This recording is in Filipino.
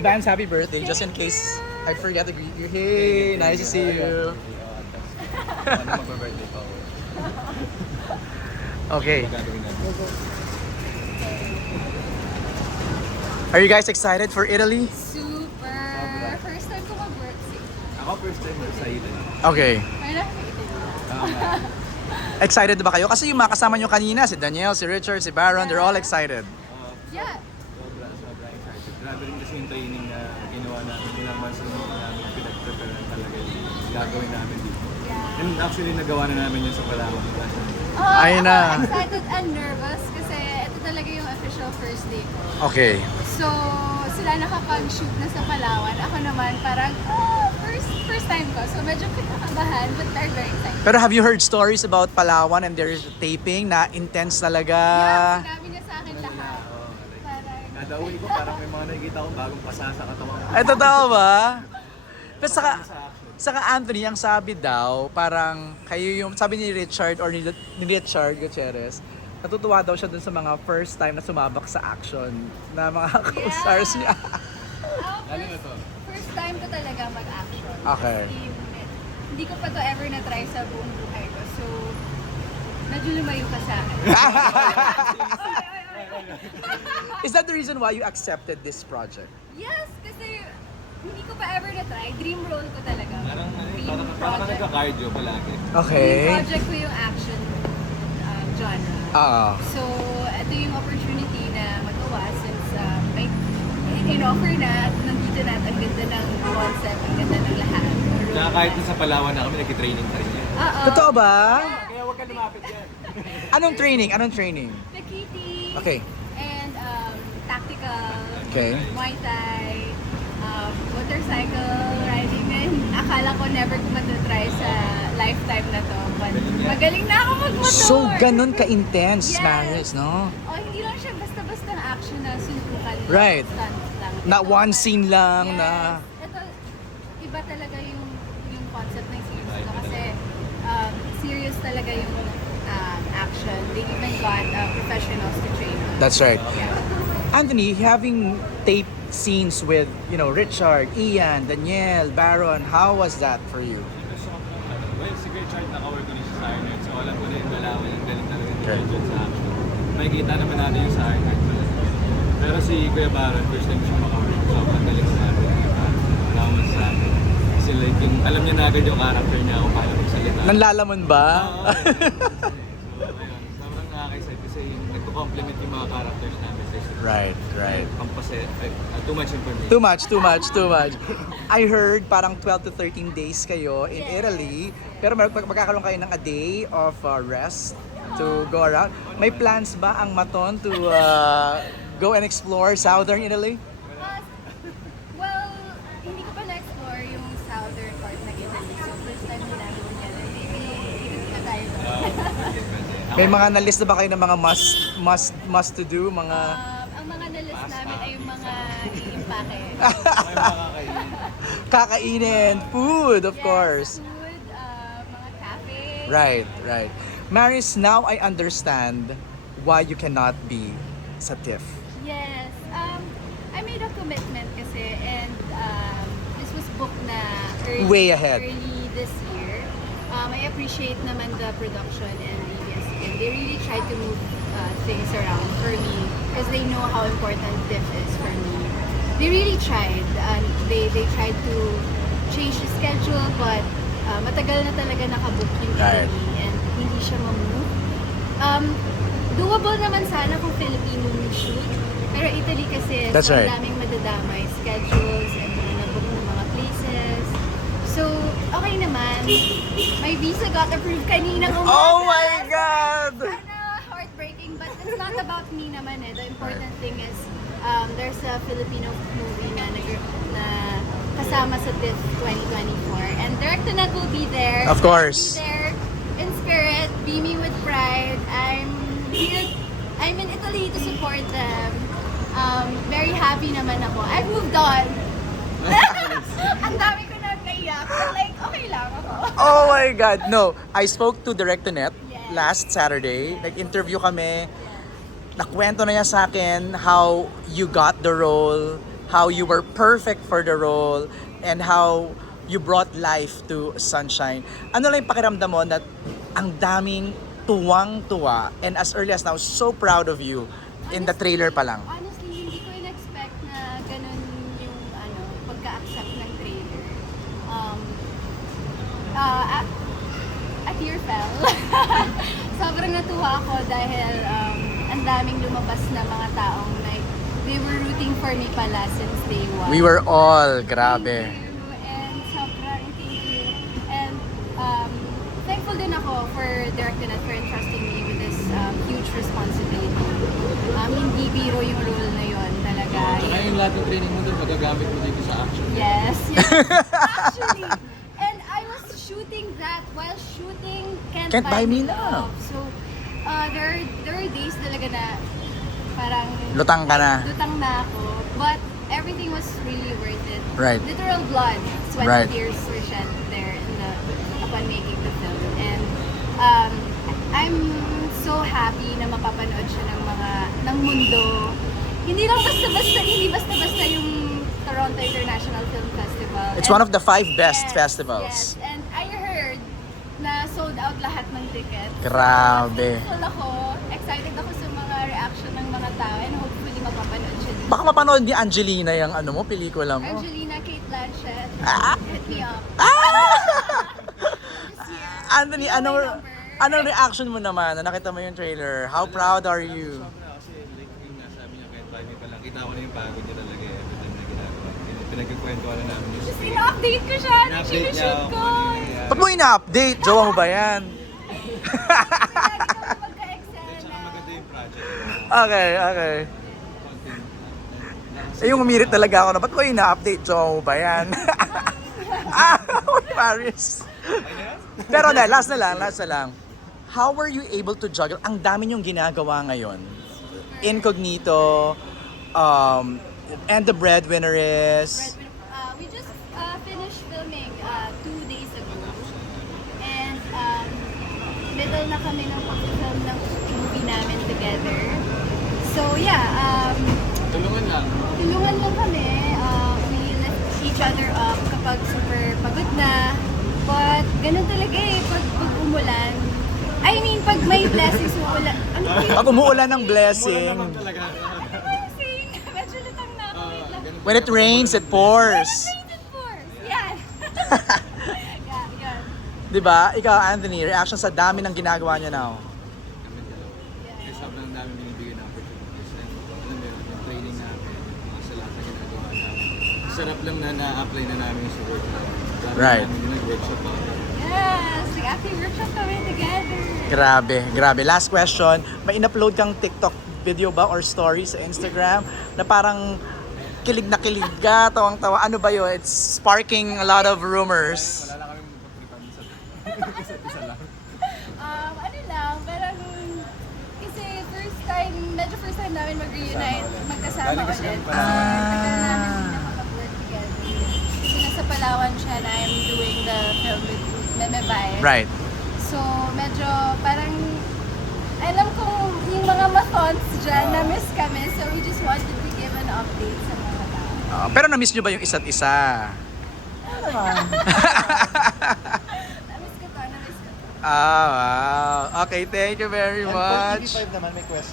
advance happy birthday, just in case I forget to greet you. Hey, nice to see you. Mag-birthday pa ako. Okay. Gagawin natin. Are you guys excited for Italy? Super! First time ko mag-work Ako first time sa Italy. Okay. May nakikita. Excited ba kayo? Kasi yung mga kasama nyo kanina, si Daniel, si Richard, si Baron, they're all excited. Yeah. Sobra excited. Grabe rin kasi yung training na ginawa namin. Ilang months na namin pinag-prepare talaga yung gagawin namin dito. Yeah. And actually, nagawa na namin yun sa Palawan. Oh, Ayun na. ako excited and nervous kasi ito talaga yung official first day ko. Okay. So, sila nakapag-shoot na sa Palawan. Ako naman parang, first time ko. So, medyo kinakabahan but they're very excited. Pero have you heard stories about Palawan and their taping na intense talaga? Yeah, sinabi niya sa akin lahat. Parang, Kada uwi ko, parang may mga nakikita ko bagong pasa sa katawan ko. Ay, totoo ba? Pero saka Anthony, ang sabi daw, parang kayo yung, sabi ni Richard or ni Richard Gutierrez, natutuwa daw siya dun sa mga first time na sumabak sa action na mga co-stars niya. Lalo na to. first time ko talaga mag-action. Okay. Hindi ko pa to ever na-try sa buong buhay ko. So, medyo lumayo pa sa akin. Is that the reason why you accepted this project? Yes, kasi hindi ko pa ever na-try. Dream role ko talaga. Parang nagka-cardio palagi. Okay. Dream project ko yung action genre. Oo. So, ito yung opportunity na magawa since may in-offer na at nandito na at ang ganda ng concept, ang ganda ng lahat. Tsaka kahit dun sa Palawan na kami, nag-training pa rin yan. Oo. Totoo ba? Kaya huwag ka lumapit yan. Anong training? Anong training? Nakiti. Okay. And tactical. Okay. Muay Thai. Motorcycle riding. And akala ko never ko matatry sa lifetime na to. But magaling na ako magmotor. So, ganun ka-intense, Yes. Maris, no? Oh, hindi lang siya basta-basta na action na suntukan lang. Right. Stunts lang. Na Ito, one scene lang yes. na... Ito, iba talaga yung concept ng series ko kasi serious talaga yung action. They even got professionals to train us. That's right. Yeah. Anthony, having tape scenes with, Richard, Ian, Daniel, Baron, how was that for you? Well, si Richard naka-work ko rin siya sa Iron Man. So alam ko na yung dalawa yung galing talaga ni Okay. Richard sa action. Makikita naman natin yung sa Iron Man talaga. Pero si Kuya Baron, first time siya maka-work. So ang galing sa akin. Alaman sa akin. Kasi like, alam niya na agad yung character niya kung paano magsalita. Nanlalamon ba? Oo. So ayun, sobrang nakaka-excite kasi nagko-compliment yung mga characters namin. Right. Pampase, too much information. Too much. I heard parang 12 to 13 days kayo in Italy, pero magkakaroon kayo ng a day of rest to go around. May plans ba ang Maton to go and explore southern Italy? Well, hindi ko pa na-explore yung southern part ng Italy. So, first time nila namin yan. Ikot na tayo doon. May mga nalista ba kayo ng mga must to do, mga Ang mga na-list namin ay yung mga iimpake. May makakainin. kakainin, food, of Yes, course. food, mga cafe. Right. Maris, now I understand why you cannot be sa TIFF. Yes. I made a commitment kasi and this was booked na Way ahead. early this year. I appreciate naman the production and ABS-CBN. They really tried to move things around for me because they know how important TIFF is for me. They really tried. They tried to change the schedule but matagal na talaga nakabook yung Right. Italy and hindi siya ma-move. Doable naman sana kung Filipino shoot. Pero Italy kasi That's so right. daming madadamay schedules and nabook ng mga places. So, okay naman. My visa got approved kanina umaga. Oh my God! Sana heartbreaking, but it's not about me naman eh. The important thing is there's a Filipino movie na kasama sa TIFF 2024. And Director Nat will be there. Of course. Be there in spirit, beaming with pride. I'm in Italy to support them. Very happy naman ako. I've moved on. Ang dami ko na naiyak. But like, okay lang ako. Oh my God! No, I spoke to Director Net Yes. last Saturday. Nag-interview kami. Nakwento na niya sa akin how you got the role, how you were perfect for the role, and how you brought life to Sunshine. Ano lang yung pakiramdam mo na ang daming tuwang-tuwa, and as early as now, so proud of you in the trailer pa lang. Honestly, hindi ko in-expect na ganun yung pagka-accept ng trailer. A tear fell. Sobrang natuwa ako dahil ang daming lumabas na mga taong like, they were rooting for me pala since day one. We were all, grabe. Thank you, and sobrang thank you. And thankful din ako for Direct Net for entrusting me with this huge responsibility. Hindi biro yung role na yon talaga. Tsaka yung lahat ng training mo doon, magagamit mo dito sa action. Yes, actually. And I was shooting that while shooting Can't Buy Me Love. So, there are days talaga na parang Lutang ka na. lutang na ako. But everything was really worth it. Right. Literal blood, sweat Right. and tears were shed there upon making the film. And I'm so happy na mapapanood siya ng mundo. Hindi lang basta yung Toronto International Film Festival. It's And- one of the 5 best Yes, festivals. Yes, and I heard na sold out lahat ng tickets. Grabe. So, thankful ako. Excited ako sa mga reaction ng mga tao and hopefully mapapanood siya dito. Baka mapanood ni Angelina yung pelikula mo. Angelina, Kate Blanchett, Ah! hit me up. This year. Anthony, You know my number. anong reaction mo naman na nakita mo yung trailer? How proud are you? Sobra kasi like yung nasabi niya kahit by me pa lang, kita ko na yung pagod niya talaga every time na ginagawa. Pinagkikwento na namin yung Just script. ina-update ko siya. In-update niya Sinushoot ako ko. kung ano yung nangyayari. Ba't mo ina-update? Jowa mo ba yan? Lagi kami magka-excel Tsaka na. maganda yung project. Okay, okay. Content. Eh, yung umirit talaga ako na, ba't mo ina-update? Jowa mo ba yan? Paris. Pero na, last na lang. How were you able to juggle? Ang dami niyong ginagawa ngayon. Incognito, and the breadwinner is... We just finished filming 2 days ago. And middle na kami ng pag-film ng movie namin together. So yeah, Tulungan lang. tulungan lang kami. We lift each other up kapag super pagod na. But ganun talaga pag umulan. I mean, pag may blessings umuulan. Ano ba yun? Pag umuulan ng Mula blessing, naman talaga. Ano ba yung saying? Medyo lutang na ako. Wait lang. when it rains, it pours. Rated force. Yan. Yeah, yan. Diba? Ikaw, Anthony, reaction sa dami ng ginagawa niya now. Kami dalawa. Kasi sobrang dami binibigyan ng opportunities. And alam mo yun, yung training namin, mga sa lahat na ginagawa namin. Sarap lang na na-apply na namin yung sa work namin. Dami Right. namin yung nag-workshop ako. Yes, nag-acting workshop kami together. Grabe. Last question, may in-upload kang TikTok video ba or story sa Instagram na parang kilig na kilig ka, tawang-tawa. Ano ba yun? It's sparking a lot of rumors. Wala lang kami magpatripan sa isa't isa lang. Ano lang, parang kasi medyo first time namin mag-reunite, magkasama Galing kasi ulit. kami Palawan. Tagal namin hindi nakapag-work together. Kasi nasa Palawan siya na I'm doing the film with Meme Vibe. Right. So, medyo parang alam kong yung mga mathons dyan, na-miss kami. So, we just wanted to give an update sa mga tao. Pero na-miss nyo ba yung isa't isa? Na-miss ko to. Wow. Okay, thank you very much. TV5 naman may question.